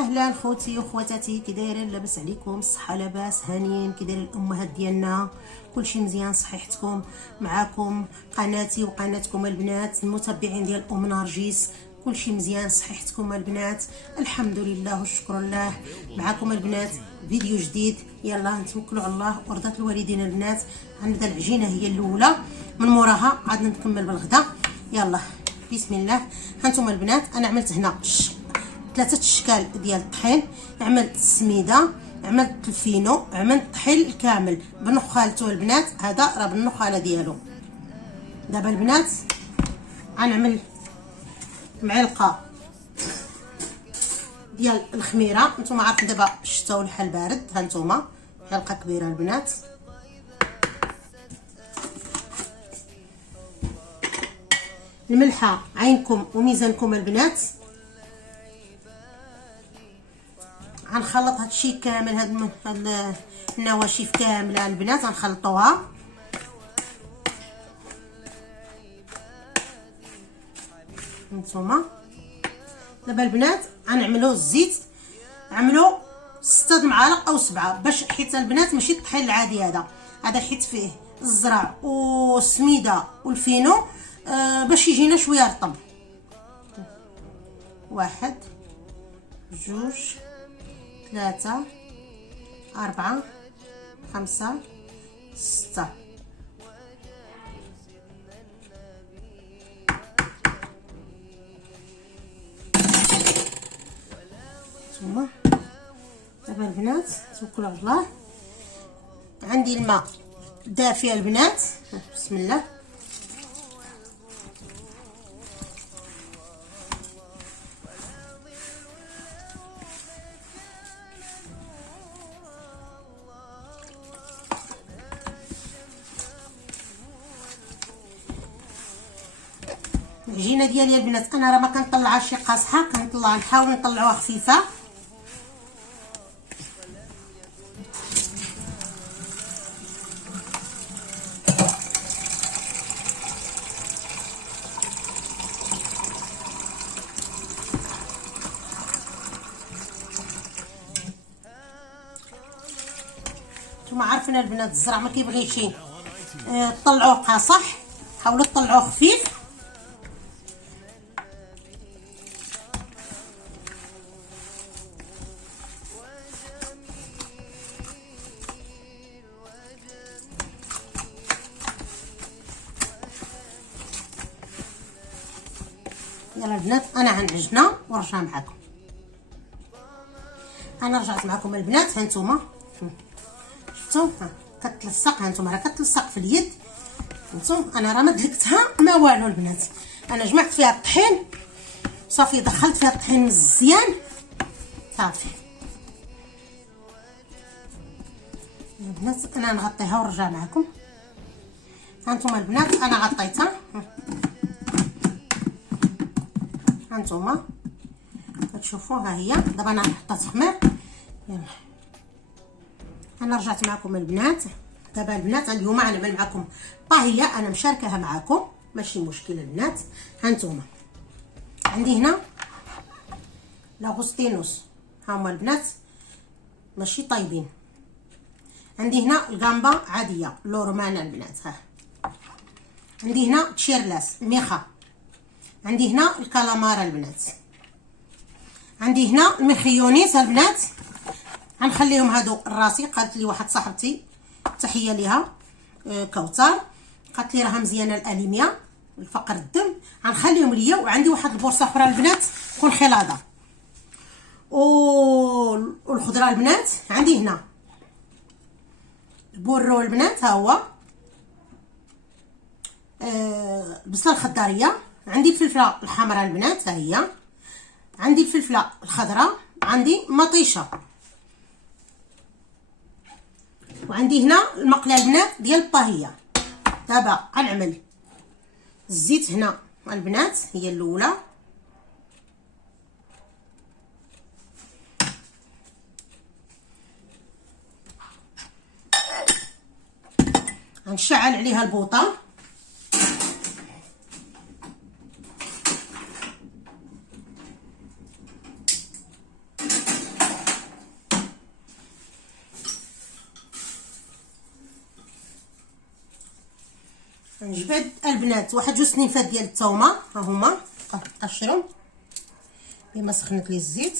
اهلا خوتي وخواتاتي، كي دايرين؟ لاباس عليكم؟ الصحه لاباس؟ هانيين؟ كي دايرين الامهات ديالنا؟ كلشي مزيان؟ صحيحتكم؟ معاكم قناتي وقناتكم البنات المتابعين ديال ام نرجس، كلشي مزيان؟ صحيحتكم البنات؟ الحمد لله والشكر لله. معاكم البنات فيديو جديد، يلا نتوكلوا على الله ورضات الوالدين البنات. غنبدا العجينه هي الاولى، من موراها عاد نكمل بالغدا. يلا بسم الله. هانتوما البنات انا عملت هنا 3 اشكال ديال الطحين، عملت السميده، عملت الفينو، عملت الطحين الكامل بنخالته البنات. هذا راه بالنخاله ديالو. دابا البنات غنعمل معلقه ديال الخميره. نتوما عارفين دابا الشتا والحال بارد، هانتوما معلقه كبيره البنات. الملحه عينكم وميزانكم البنات. غنخلط هادشي كامل، هاد النواشف كامله البنات غنخلطوها. هانتوما دابا البنات غنعملو الزيت، عملو 6 معالق او 7 باش حيت البنات ماشي الطحين العادي هذا حيت فيه الزرع والسميده والفينو باش يجينا شويه رطب. 1 2 3 4 5 6. ثم دابا البنات توكلوا على الله. عندي الماء دافي البنات، بسم الله. العجينه ديالي البنات انا راه ما كنطلعهاش شي قاصحه، نحاول نطلعوها خفيفه. نتوما عارفين البنات الزرع ما كيبغيش تطلعوه قاصح، حاولوا تطلعوه خفيف. يلا البنات انا غنعجنها ونرجع معكم. انا رجعت معكم البنات. هانتوما شفتوا كتلصق، هانتوما راه كتلصق في اليد. هانتوما انا راه ما دلكتها ما والو البنات، انا جمعت فيها الطحين صافي، دخلت فيها الطحين مزيان صافي. البنات انا نغطيها ونرجع معكم. هانتوما البنات انا غطيتها، هانتوما كتشوفوا ها هي. دابا انا نحطها تخمر. يلا انا رجعت معكم البنات. دابا البنات اليوم غنعمل معكم طاهيه انا مشاركاها معكم، ماشي مشكل البنات. هانتوما عندي هنا لاغوستينوس، ها هما البنات ماشي طايبين. عندي هنا الغامبا عاديه لورمانا البنات، ها. عندي هنا تشيرلاس الميخا. عندي هنا الكالامارا البنات. عندي هنا المخيونيس البنات، غنخليهم هادو الراسي. قالت لي واحد صاحبتي تحيه ليها كوثر، قالت لي راها مزيانه الانيميا الفقر الدم، غنخليهم ليا. وعندي واحد البورصه اخرى البنات تكون خلاده. والخضره البنات عندي هنا البورو البنات، ها هو البصله الخضاريه. عندي الفلفله الحمراء البنات، ها هي. عندي الفلفله الخضراء. عندي مطيشه. وعندي هنا المقله البنات ديال الطاهيه. دابا غنعمل الزيت هنا البنات، هي الاولى. غنشعل عليها البوطه. نجيب هاد البنات واحد 2 سنيفات ديال الثومه، ها هما قشرهم بما سخنت لي الزيت.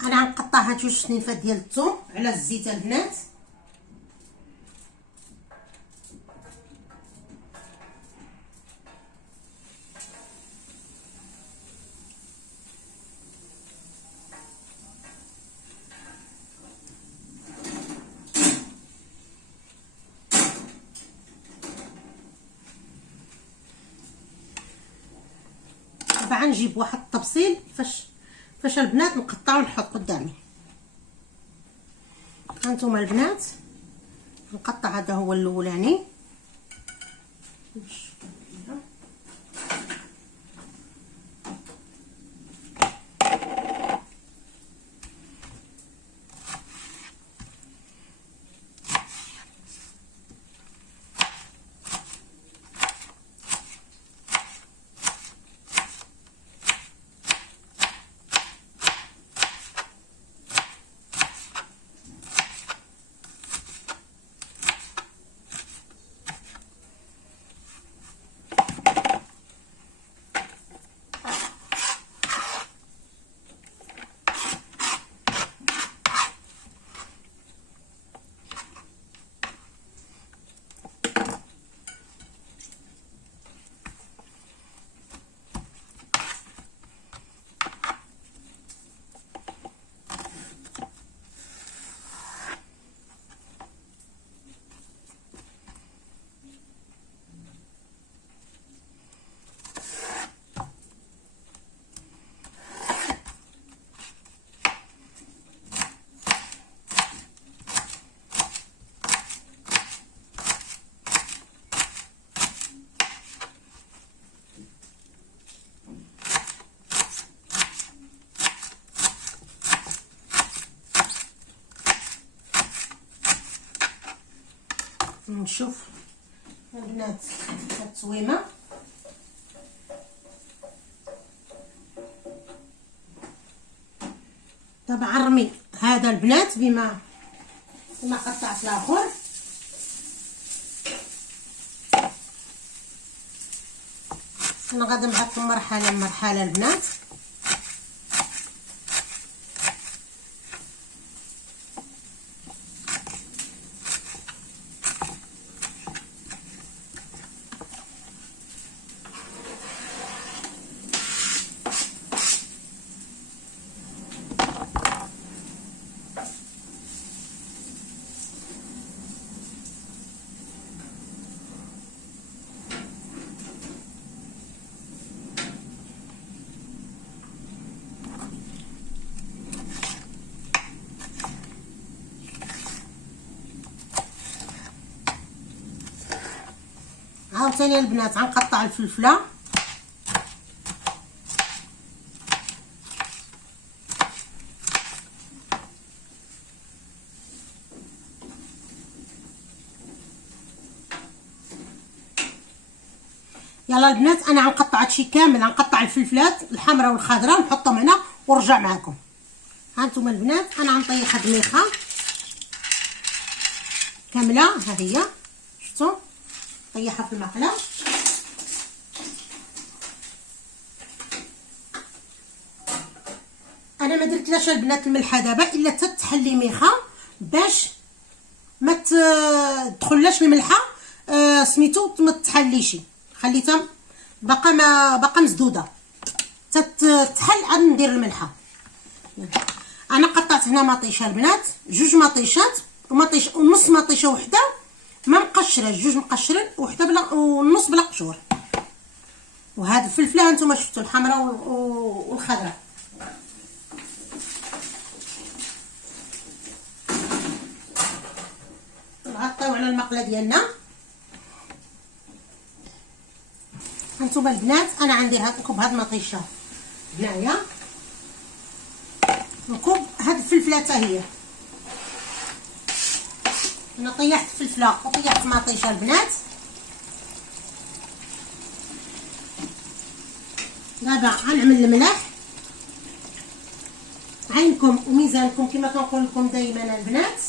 انا غنقطع هاد 2 سنيفات ديال الثوم على الزيت البنات. دابا غنجيب واحد الطبسيل فاش البنات نقطعو ونحط قدامي. هانتوما البنات نقطع، هذا هو الاولاني. نشوف البنات التسويمه. دابا غنرمي هذا البنات بما قطعت الاخر. انا غادا معكم مرحله مرحله البنات. عاوتاني البنات غنقطع الفلفله. يلا البنات انا غنقطع هادشي كامل، غنقطع الفلفلات الحمراء والخضراء ونحطهم هنا ونرجع معكم. هانتوما البنات انا غنطيح هاد الميخه كامله، ها هي شفتوا طيحها في المقله. انا ما درتلاش البنات الملحه دابا الا تتحلي ميخه باش ما تدخلش الملحه سميتو ما تحليش، خليتها باقا مسدوده تتحل عاد ندير الملحه. انا قطعت هنا مطيشه البنات، 2 مطيشات ومطيشه ونص مطيشه وحده ما مقشره، 2 مقشرين وحده بلا ونص بلا قشور. وهاد الفلفله هانتوما شفتوا الحمراء والخضراء. نغطيو على المقله ديالنا. هانتوما البنات انا عندي نكب هاد المطيشه هنايا، نكب هاد الفلفله حتى هي انا طيحت فلفله وطيحت مطيشه البنات. دابا غنعمل الملح، عينكم وميزانكم كما كنقول لكم دائما البنات.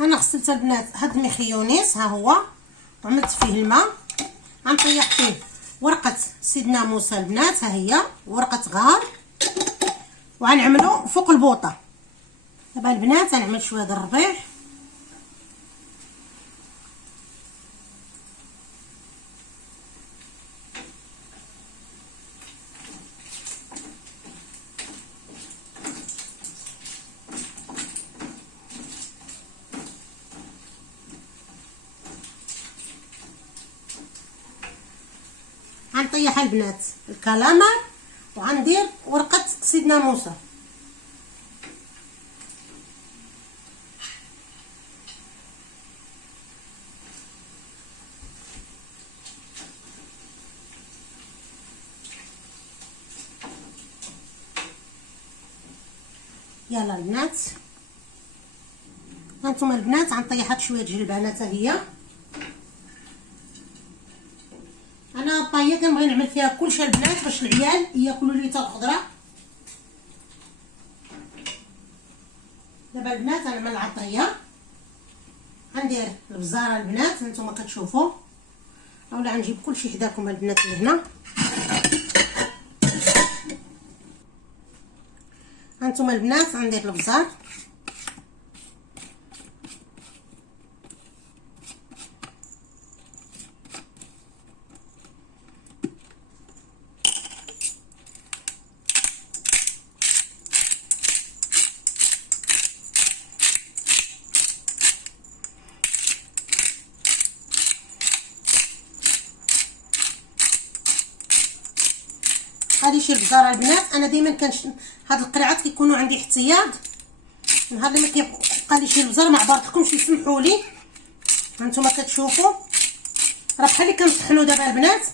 انا غسلت البنات هاد المخيونيس، ها هو عملت فيه الماء، غنطيح فيه ورقه سيدنا موسى البنات، ها هي ورقه غار، وغنعملو فوق البوطه. دابا البنات غنعمل شويه د الربيع، غنطيح البنات الكلامر وغندير ورقه سيدنا موسى. يلا البنات، هانتوما البنات غنطيح هاد شويه جلبانات، هي انا طايه كنبغي نعمل فيها كلشي البنات باش العيال ياكلوا لي حتى الخضره. دابا البنات غنعمل العطريه، غندير البزاره البنات هانتوما كتشوفوا، اولا غنجيب كلشي حداكم البنات لهنا. هانتوما البنات غندير البزار، غادي شي البزاره البنات. انا دائما هاد القرعات كيكونوا عندي احتياط، نهار اللي ما كيبقى لي شي البزار ما عبرتكمش يسمحوا لي. هانتوما كتشوفوا راه بحال اللي كنطحنوا دابا البنات.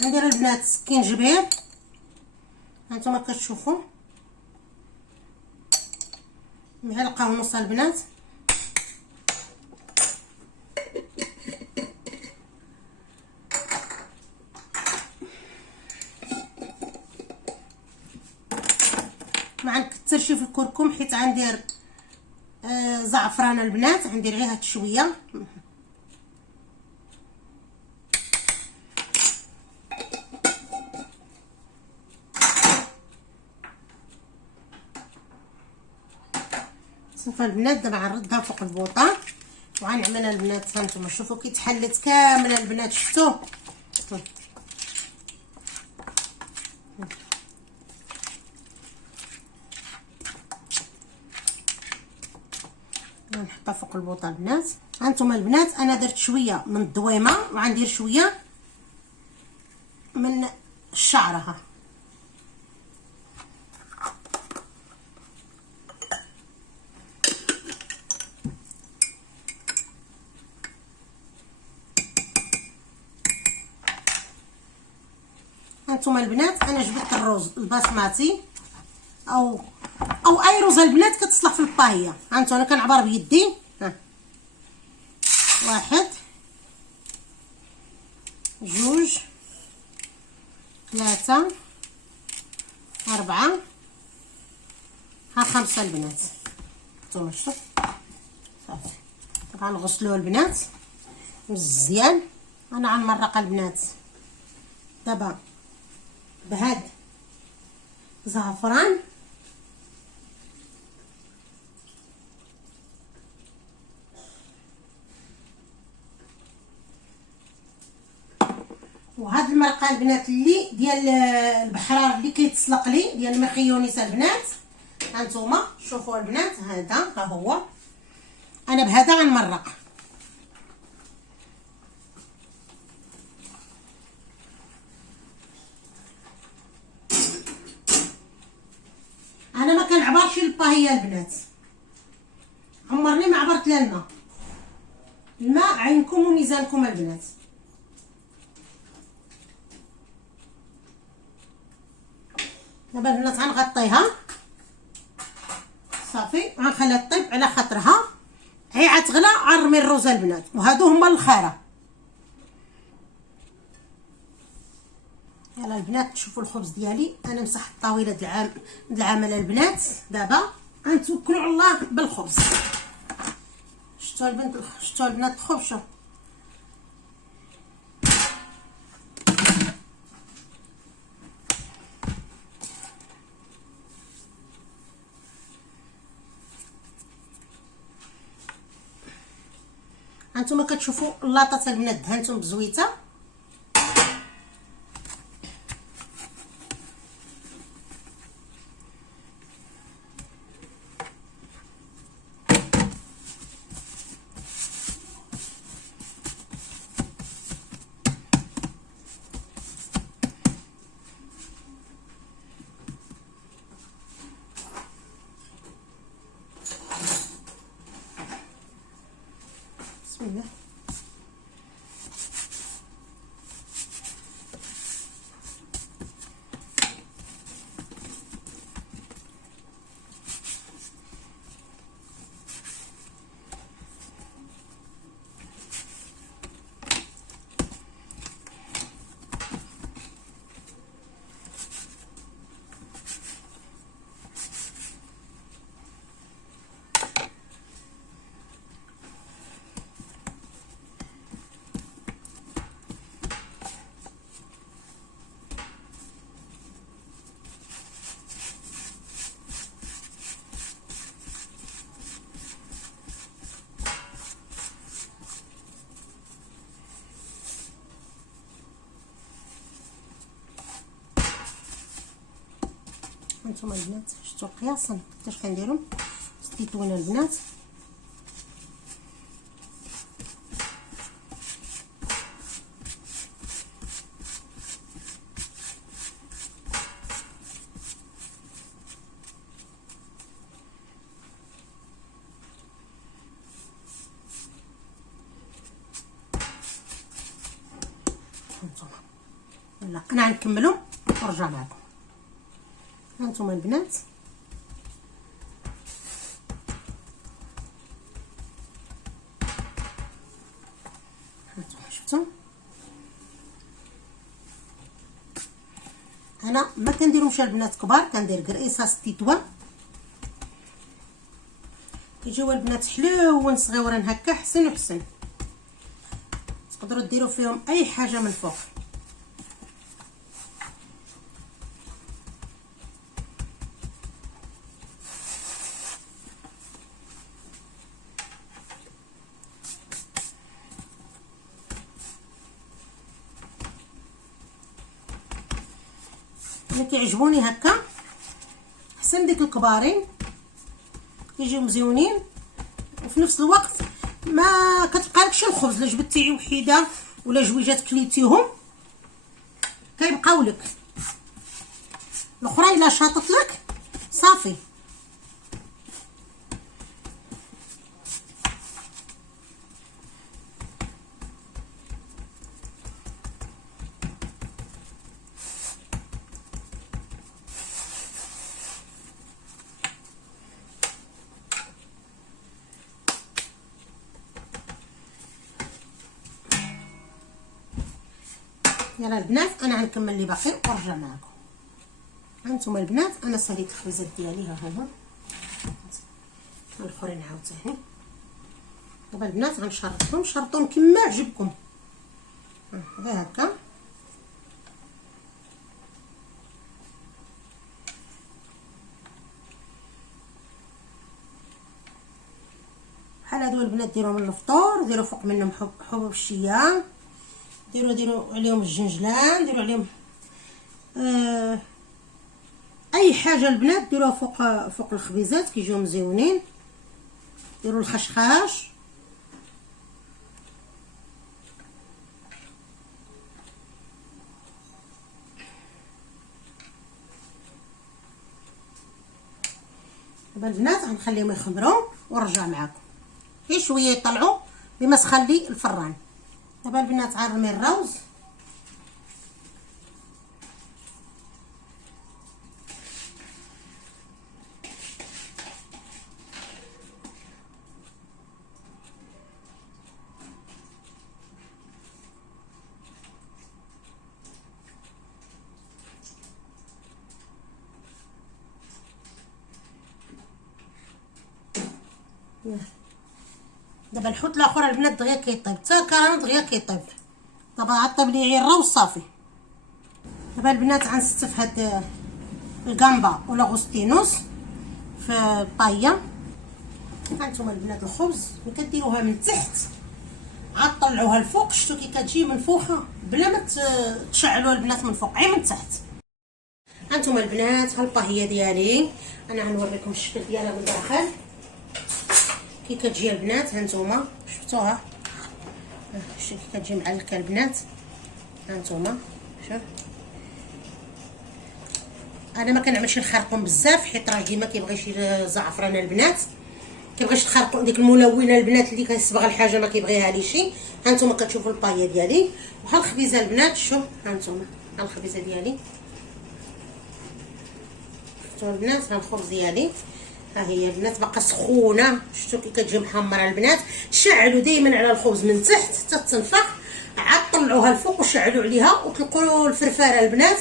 ندير البنات سكينجبير، هانتوما كتشوفوا معلقه ونص البنات. ما غنكثرش في الكركم حيت غندير زعفران البنات، غندير غير هاد شويه. صافي البنات دابا غنردها فوق البوطه وغنعملها البنات. هانتوما شوفوا كي تحلت كامله البنات، شفتوا نحطها فوق البوطه البنات. هانتوما البنات انا درت شويه من الدويمه وغندير شويه من الشعره. هانتوما البنات انا جبت الرز البسماتي او اي رز البنات كتصلح في الطاهيه. هانتوما انا كنعبر بيدي، ها 1 2 3 4 ها 5 البنات. هانتوما شوف صافي. طبعا نغسلوه البنات مزيان. انا غنمرق البنات دابا بهاد زعفران وهاد المرقه البنات اللي ديال البحرار اللي كيتسلق لي ديال المخيونيس البنات. هانتوما شوفوا البنات، هذا ها هو انا بهذا غنمرق. انا ما كنعبرش الطاهيه البنات، الماء عينكم وميزانكم البنات. دابا البنات غنغطيها صافي، غنخليها طيب على خاطرها. هي عتغلى غنرمي الروز البنات، وهادو هما الخيره. يلا البنات شوفوا الخبز ديالي، انا مسح الطاوله د العمل البنات. دابا غنتوكلوا على الله بالخبز. شفتوا البنات الخبز؟ شوف هانتوما كتشوفوا اللاطه البنات دهنتهم بزويته. بسم الله. هانتوما البنات شفتوا القياس كيفاش كنديرو. ستيتونا البنات. هانتوما يلا انا غنكملو ونرجع معكم. هانتوما البنات هانتوما شفتوا انا ما كنديرهمش البنات كبار، كندير قريصه ستيتوا. كيجيو البنات حلوين صغيورين هكا حسن وحسن. تقدروا ديروا فيهم اي حاجه من فوق. انا كيعجبوني هكا احسن ديك الكبارين، كيجيو مزيونين وفي نفس الوقت ما كتبقالكش الخبز. الا جبدتي وحيده ولا جويجات كليتيهم كيبقاو لك، الاخرى الا شاطت لك صافي. يلا البنات انا غنكمل اللي باقي ونرجع معكم. هانتوما البنات انا ساليت الخبزات ديالي، ها هما الاخرين عاوتاني. دابا البنات غنشرطهم، شرطهم كما عجبكم غير هكا. بحال هادو البنات ديروهم من الفطور، ديروا فوق منهم حبوب الشيا، ديروا عليهم الجنجلان، ديروا عليهم اي حاجه البنات ديروها فوق الخبيزات كيجيو مزيونين. ديروا الخشخاش، دابا البنات غنخليهم يخمروا ونرجع معكم. غير شويه يطلعوا بما تخلي الفران. دابا البنات غنرمي الروز. دابا الحوت الاخر البنات دغيا كيطيب، حتى الكراميل دغيا كيطيب. دابا غطيب لي غير الروز صافي. دابا البنات غنستف هاد الكامبا ولا غوستينوس في الطايه. هانتوما البنات الخبز ملي كديروها من تحت غطلعوها الفوق. شفتوا كي كتجي منفوخه بلا ما تشعلوها البنات من فوق، غير من تحت. هانتوما البنات ها الطاهيه ديالي، انا غنوريكم الشكل ديالها من داخل كي كتجي البنات. هانتوما شفتوها شتي كي كتجي معلكه البنات. هانتوما شوف، انا ما كنعملش الخرقوم بزاف حيت راه ديما كيبغي شي زعفران البنات، كيبغيش الخرقوم ديك الملونه البنات اللي كيصبغ الحاجه ما كيبغيها لي شي. هانتوما كتشوفوا الطايه ديالي وها الخبيزه البنات. شوف هانتوما ها الخبيزه ديالي، شفتوا البنات ها الخبز ديالي. ها هي البنات باقا سخونه. شفتوا كي كتجي محمره البنات. شعلوا دائما على الخبز من تحت حتى تنفخ، عاد طلعوها الفوق وشعلوا عليها وطلقوا الفرفاره البنات.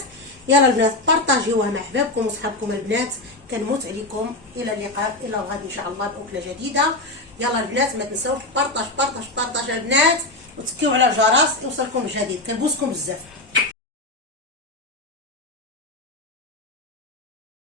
يلا البنات بارطاجيوها مع حبابكم وصحابكم البنات. كنموت عليكم. الى اللقاء، الى الغد ان شاء الله باكله جديده. يلا البنات ما تنساوش بارطاج البنات وتكيو على الجرس يوصلكم الجديد. كنبوسكم بزاف.